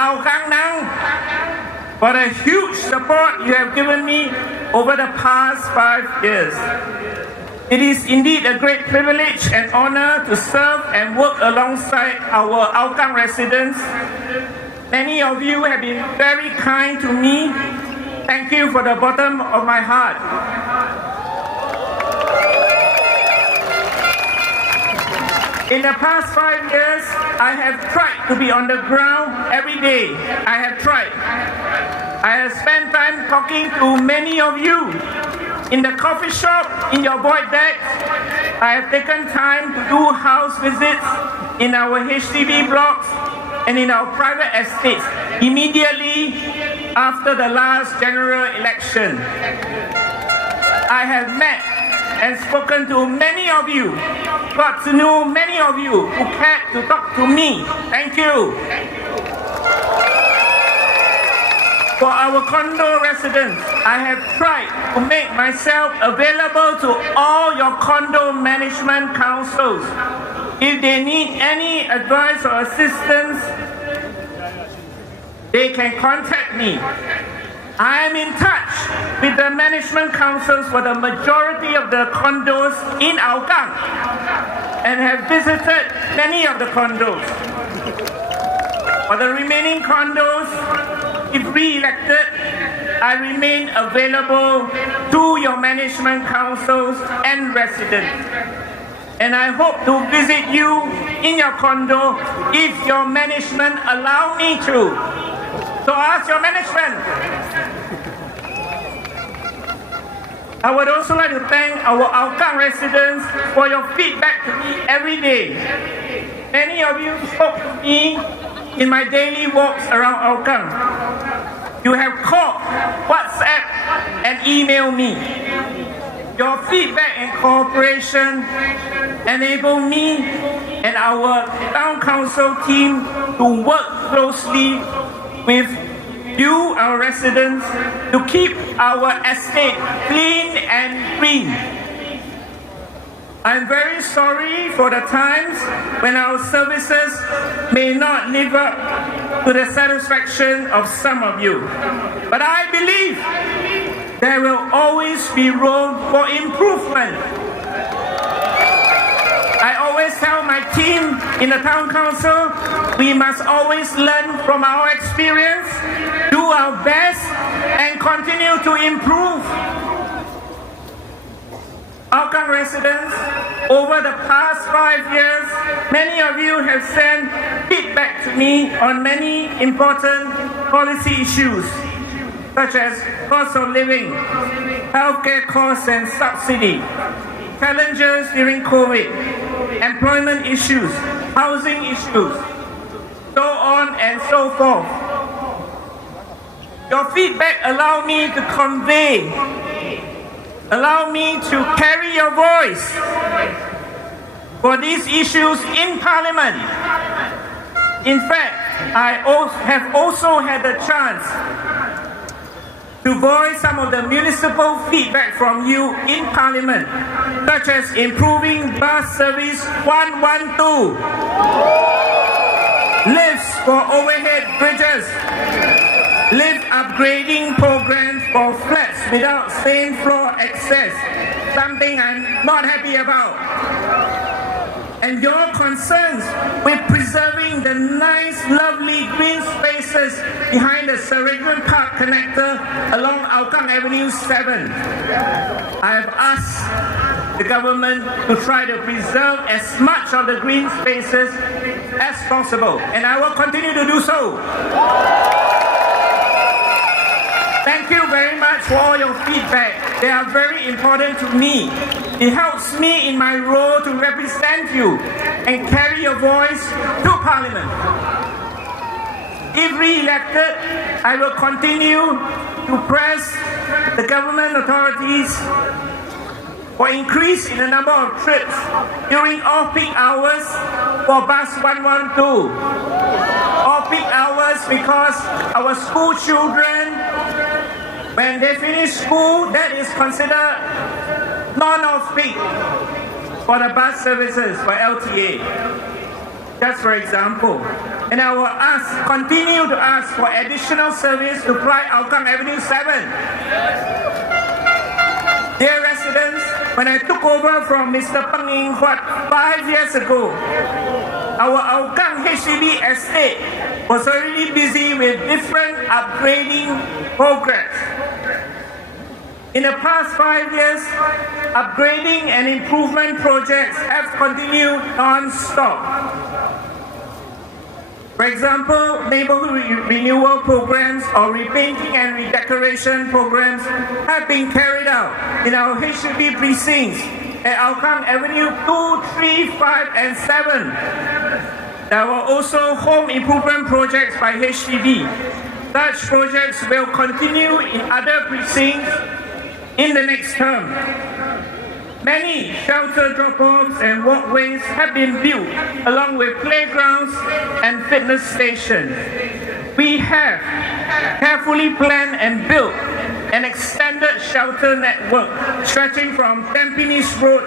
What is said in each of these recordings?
Hougang for the huge support you have given me over the past 5 years. It is indeed a great privilege and honor to serve and work alongside our Hougang residents. Many of you have been very kind to me. Thank you from the bottom of my heart. In the past 5 years, I have tried to be on the ground every day. I have tried. I have spent time talking to many of you in the coffee shop, in your void deck. I have taken time to do house visits in our HDB blocks and in our private estates immediately after the last general election. I have met and spoken to many of you, got to know many of you who cared to talk to me. Thank you. For our condo residents, I have tried to make myself available to all your condo management councils. If they need any advice or assistance, they can contact me. I am in touch with the management councils for the majority of the condos in Hougang and have visited many of the condos. For the remaining condos, if re-elected, I remain available to your management councils and residents. And I hope to visit you in your condo if your management allow me to. So ask your management. I would also like to thank our Hougang residents for your feedback to me every day. Many of you spoke to me in my daily walks around Hougang. You have called, WhatsApp, and emailed me. Your feedback and cooperation enable me and our town council team to work closely with you, our residents, to keep our estate clean and green. I'm very sorry for the times when our services may not live up to the satisfaction of some of you. But I believe there will always be room for improvement. I always tell my team in the town council, we must always learn from our experience, do our best, and continue to improve. Hougang residents, over the past 5 years, many of you have sent feedback to me on many important policy issues, such as cost of living, healthcare costs and subsidy, challenges during COVID, employment issues, housing issues, so on and so forth. Your feedback allow me to convey, allow me to carry your voice for these issues in Parliament. In fact, I have also had the chance to voice some of the municipal feedback from you in Parliament, such as improving bus service 112, lifts for overhead bridges, lift upgrading programs for flats without same floor access, something I'm not happy about. And your concerns with preserving the nice, lovely green spaces behind the Serangoon Park connector along Hougang Avenue 7. I have asked the government to try to preserve as much of the green spaces as possible, and I will continue to do so. Thank you very much for all your feedback. They are very important to me. It helps me in my role to represent you and carry your voice to Parliament. If re-elected, I will continue to press the government authorities for increase in the number of trips during off-peak hours for bus 112. Off-peak hours because our school children, when they finish school, that is considered non-off-peak for the bus services for LTA. Just for example, And I will continue to ask for additional service to fly Hougang Avenue 7. Dear residents, when I took over from Mr. Peng Ing Huat 5 years ago, our Hougang HDB estate was already busy with different upgrading programs. In the past 5 years, upgrading and improvement projects have continued non-stop. For example, neighborhood renewal programs or repainting and redecoration programs have been carried out in our HDB precincts at Hougang Avenue 2, 3, 5, and 7. There were also home improvement projects by HDB. Such projects will continue in other precincts in the next term. Many shelter drop-offs and walkways have been built along with playgrounds and fitness stations. We have carefully planned and built an extended shelter network stretching from Tampines Road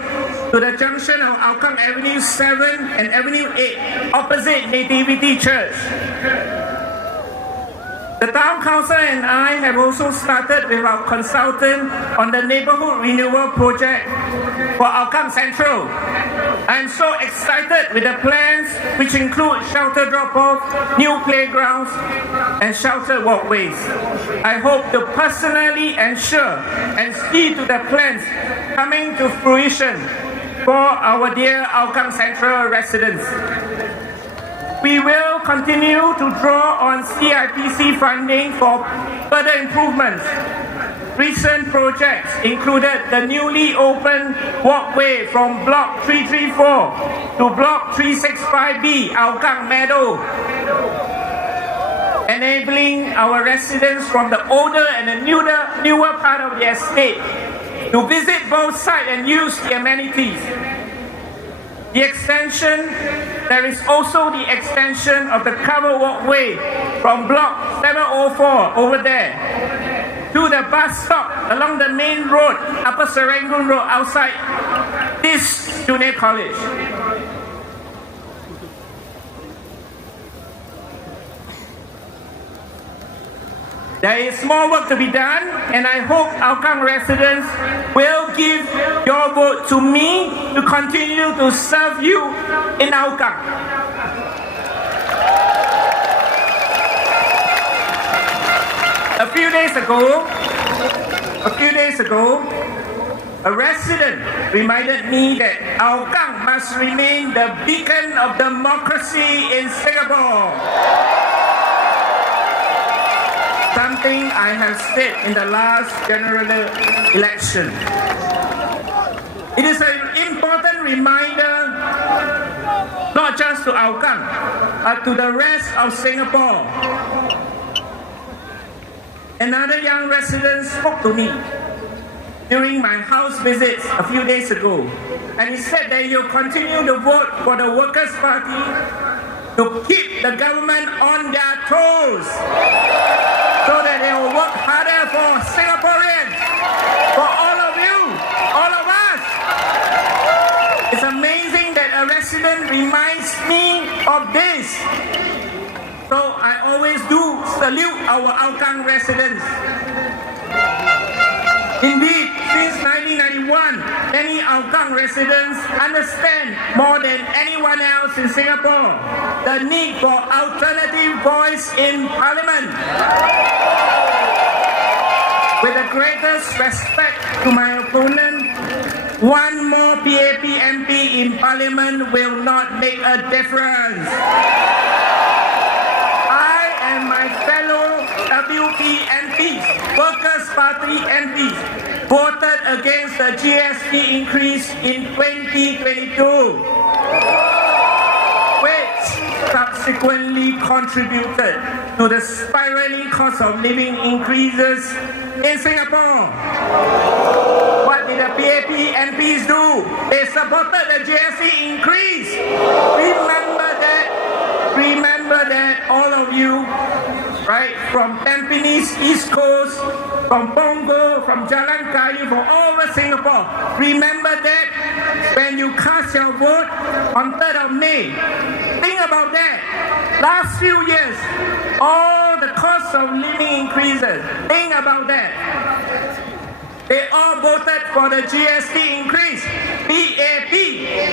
to the junction of Hougang Avenue 7 and Avenue 8 opposite Nativity Church. The Town Council and I have also started with our consultant on the neighborhood renewal project for Hougang Central. I am so excited with the plans which include shelter drop-off, new playgrounds, and shelter walkways. I hope to personally ensure and see to the plans coming to fruition for our dear Hougang Central residents. We will continue to draw on CIPC funding for further improvements. Recent projects included the newly opened walkway from Block 334 to Block 365B, Hougang Meadow, enabling our residents from the older and the newer part of the estate to visit both sites and use the amenities. There is also the extension of the covered walkway from Block 704 over there to the bus stop along the main road, Upper Serangoon Road, outside this junior college. There is more work to be done, and I hope Hougang residents will give your vote to me to continue to serve you in Hougang. A few days ago, a resident reminded me that Hougang must remain the beacon of democracy in Singapore. Something I have said in the last general election. It is an important reminder, not just to Hougang, but to the rest of Singapore. Another young resident spoke to me during my house visits a few days ago, and he said that he'll continue to vote for the Workers' Party to keep the government on their toes, so that they will work harder for Singaporeans, for all of you, all of us. It's amazing that a resident reminds me of this. So I always do salute our Hougang residents. Indeed, since 1991, many Hougang residents understand more than anyone else in Singapore the need for alternative voice in Parliament. With the greatest respect to my opponent, one more PAP MP in Parliament will not make a difference. I and my fellow WP MPs, Workers' Party MPs, voted against the GST increase in 2022, which subsequently contributed to the spiraling cost of living increases in Singapore. What did the PAP MPs do? They supported the GST increase. Remember that, all of you, right, from Tampines, East Coast, from Punggol, from Jalan Kayu, from all over Singapore. Remember that when you cast your vote on 3rd of May. Think about that. Last few years, all the cost of living increases. Think about that. They all voted for the GST increase, BAP.